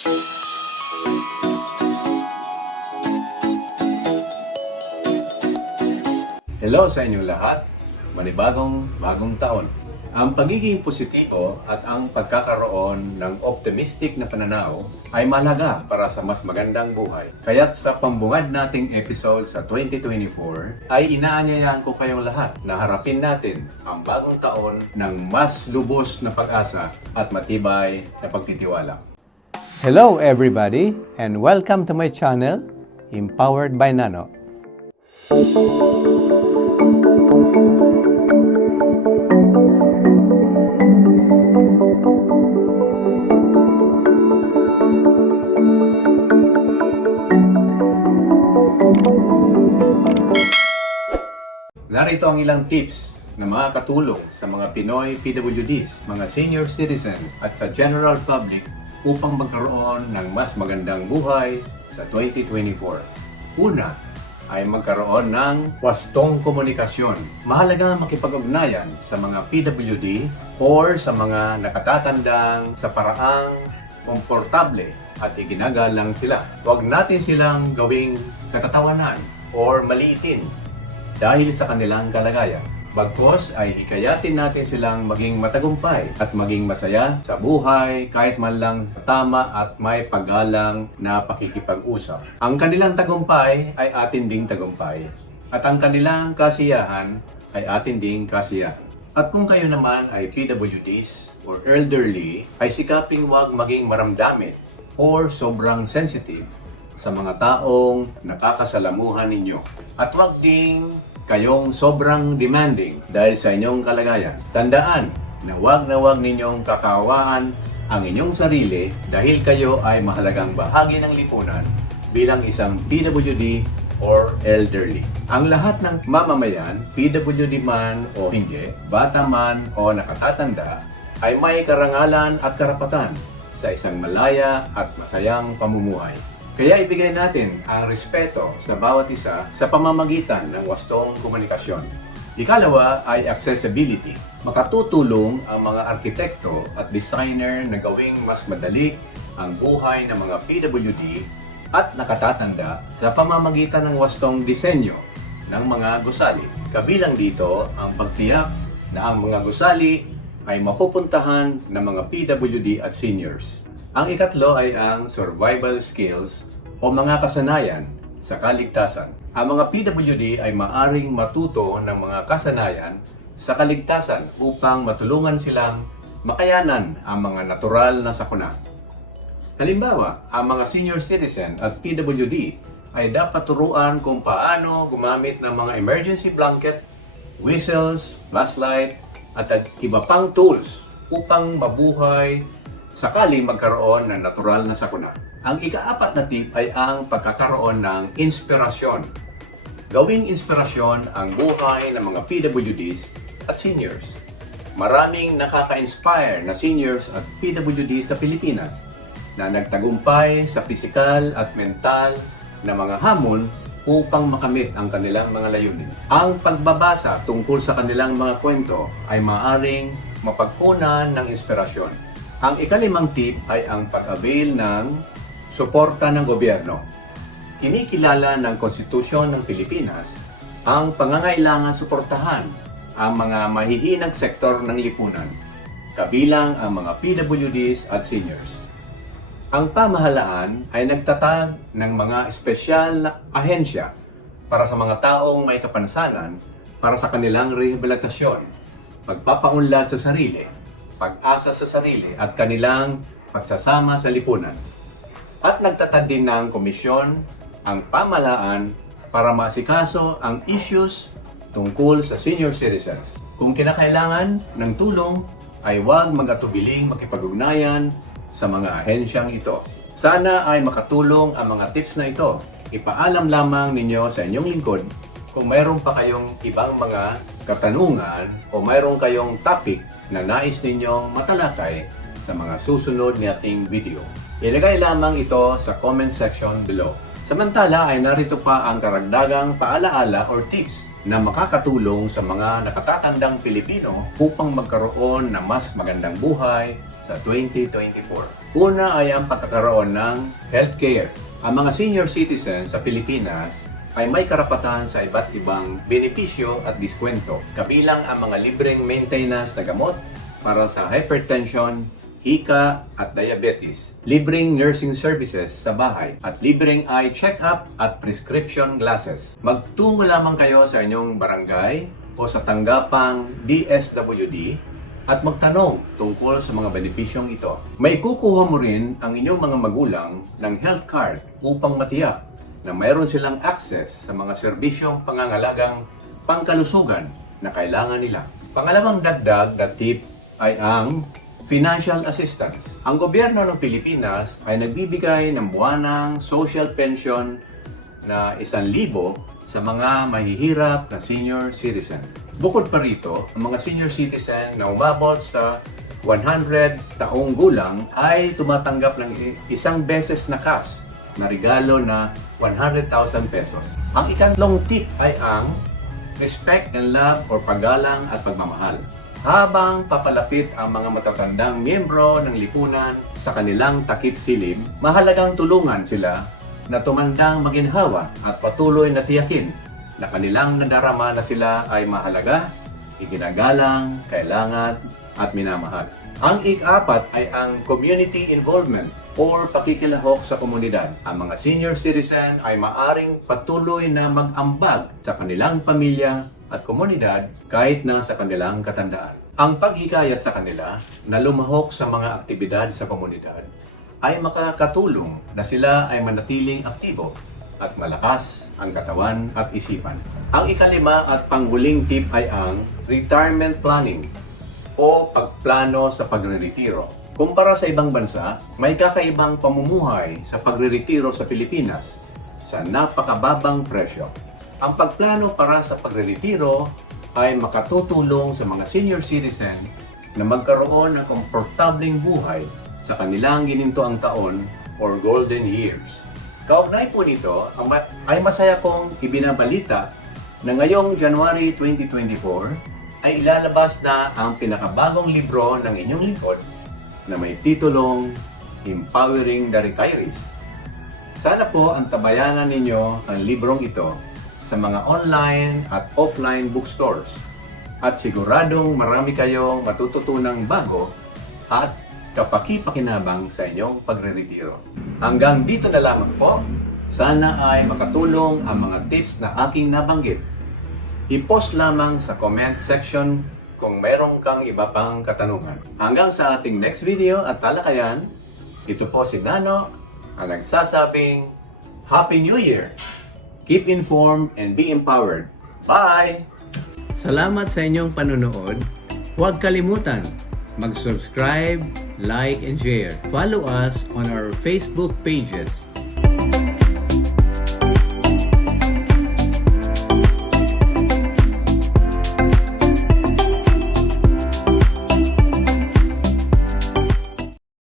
Hello sa inyong lahat, bagong taon. Ang pagiging positibo at ang pagkakaroon ng optimistic na pananaw ay mahalaga para sa mas magandang buhay. Kaya't sa pambungad nating episode sa 2024 ay inaanyayahan ko kayong lahat na harapin natin ang bagong taon ng mas lubos na pag-asa at matibay na pagtitiwala. Hello everybody and welcome to my channel, Empowered by Nano. Narito ang ilang tips na makakatulong sa mga Pinoy PWDs, mga senior citizens at sa general public upang magkaroon ng mas magandang buhay sa 2024. Una ay magkaroon ng wastong komunikasyon. Mahalaga makipag-ugnayan sa mga PWD or sa mga nakatatandang sa paraang komportable at iginagalang sila. Huwag natin silang gawing katatawanan or maliitin dahil sa kanilang kalagayan. Bagkos ay hikayatin natin silang maging matagumpay at maging masaya sa buhay kahit man lang sa tama at may paggalang na pakikipag-usap. Ang kanilang tagumpay ay atin ding tagumpay at ang kanilang kasiyahan ay atin ding kasiyahan. At kung kayo naman ay PWDs or elderly, ay sikaping huwag maging maramdamin or sobrang sensitive sa mga taong nakakasalamuhan ninyo. At huwag ding kayong sobrang demanding dahil sa inyong kalagayan. Tandaan na huwag ninyong kakawaan ang inyong sarili dahil kayo ay mahalagang bahagi ng lipunan bilang isang PWD or elderly. Ang lahat ng mamamayan, PWD man o hindi, bata man o nakatatanda, ay may karangalan at karapatan sa isang malaya at masayang pamumuhay. Kaya ibigay natin ang respeto sa bawat isa sa pamamagitan ng wastong komunikasyon. Ikalawa ay accessibility. Makatutulong ang mga arkitekto at designer na gawing mas madali ang buhay ng mga PWD at nakatatanda sa pamamagitan ng wastong disenyo ng mga gusali. Kabilang dito ang pagtiyak na ang mga gusali ay mapupuntahan ng mga PWD at seniors. Ang ikatlo ay ang survival skills o mga kasanayan sa kaligtasan. Ang mga PWD ay maaring matuto ng mga kasanayan sa kaligtasan upang matulungan silang makayanan ang mga natural na sakuna. Halimbawa, ang mga senior citizen at PWD ay dapat turuan kung paano gumamit ng mga emergency blanket, whistles, flashlight, at iba pang tools upang mabuhay sakaling magkaroon ng natural na sakuna. Ang ika-apat na tip ay ang pagkakaroon ng inspirasyon. Gawing inspirasyon ang buhay ng mga PWDs at seniors. Maraming nakaka-inspire na seniors at PWDs sa Pilipinas na nagtagumpay sa pisikal at mental na mga hamon upang makamit ang kanilang mga layunin. Ang pagbabasa tungkol sa kanilang mga kwento ay maaaring mapagkunan ng inspirasyon. Ang ikalimang tip ay ang pag-avail ng suporta ng gobyerno. Kinikilala ng Konstitusyon ng Pilipinas ang pangangailangan suportahan ang mga mahihinang sektor ng lipunan, kabilang ang mga PWDs at seniors. Ang pamahalaan ay nagtatag ng mga espesyal na ahensya para sa mga taong may kapansanan para sa kanilang rehabilitasyon, pagpapaunlad sa sarili, pag-asa sa sarili at kanilang pagsasama sa lipunan. At nagtatag din ng komisyon ang pamahalaan para maasikaso ang issues tungkol sa senior citizens. Kung kinakailangan ng tulong, ay huwag mag-atubiling makipag-ugnayan sa mga ahensyang ito. Sana ay makatulong ang mga tips na ito. Ipaalam lamang ninyo sa inyong lingkod kung mayroon pa kayong ibang mga katanungan o mayroon kayong topic na nais ninyong matalakay sa mga susunod nating video. Ilagay lamang ito sa comment section below. Samantala ay narito pa ang karagdagang paalaala or tips na makakatulong sa mga nakatatandang Pilipino upang magkaroon ng mas magandang buhay sa 2024. Una ay ang pagkakaroon ng healthcare. Ang mga senior citizens sa Pilipinas ay may karapatan sa iba't ibang benepisyo at diskwento, kabilang ang mga libreng maintenance na gamot para sa hypertension, hika at diabetes, libreng nursing services sa bahay, at libreng eye check-up at prescription glasses. Magtungo lamang kayo sa inyong barangay o sa tanggapang DSWD at magtanong tungkol sa mga benepisyong ito. May kukuha mo rin ang inyong mga magulang ng health card upang matiyak na mayroon silang access sa mga serbisyong pangangalagang pangkalusugan na kailangan nila. Pangalawang dagdag na tip ay ang financial assistance. Ang gobyerno ng Pilipinas ay nagbibigay ng buwanang social pension na 1,000 sa mga mahihirap na senior citizen. Bukod pa rito, ang mga senior citizen na umabot sa 100 taong gulang ay tumatanggap ng isang beses na cash na regalo na 100,000 pesos. Ang ikatlong tip ay ang respect and love or paggalang at pagmamahal. Habang papalapit ang mga matatandang miyembro ng lipunan sa kanilang takip silim, mahalagang tulungan sila na tumandang maginhawa at patuloy na tiyakin na kanilang nadarama na sila ay mahalaga, iginagalang, kailangan at minamahal. Ang ika-4 ay ang community involvement or pakikilahok sa komunidad. Ang mga senior citizen ay maaring patuloy na mag-ambag sa kanilang pamilya at komunidad kahit na sa kanilang katandaan. Ang paghikayat sa kanila na lumahok sa mga aktibidad sa komunidad ay makakatulong na sila ay manatiling aktibo at malakas ang katawan at isipan. Ang ikalima at panghuling tip ay ang retirement planning o pagplano sa pagre-retiro. Kumpara sa ibang bansa, may kakaibang pamumuhay sa pagre-retiro sa Pilipinas sa napakababang presyo. Ang pagplano para sa pagre-retiro ay makatutulong sa mga senior citizen na magkaroon ng komportableng buhay sa kanilang ginintoang taon or golden years. Kaugnay po nito, ay masaya kong ibinabalita na ngayong January 2024 ay ilalabas na ang pinakabagong libro ng inyong lingkod na may titulong Empowering the Retirees. Sana po ang tabayanan ninyo ang librong ito sa mga online at offline bookstores at siguradong marami kayong matututunang bago at kapaki-pakinabang sa inyong pagre-retiro. Hanggang dito na lamang po. Sana ay makatulong ang mga tips na aking nabanggit. I-post lamang sa comment section kung meron kang iba pang katanungan. Hanggang sa ating next video at talakayan, ito po si Nano ang nagsasabing Happy New Year! Keep informed and be empowered. Bye! Salamat sa inyong panonood. Huwag kalimutan mag-subscribe, like, and share. Follow us on our Facebook pages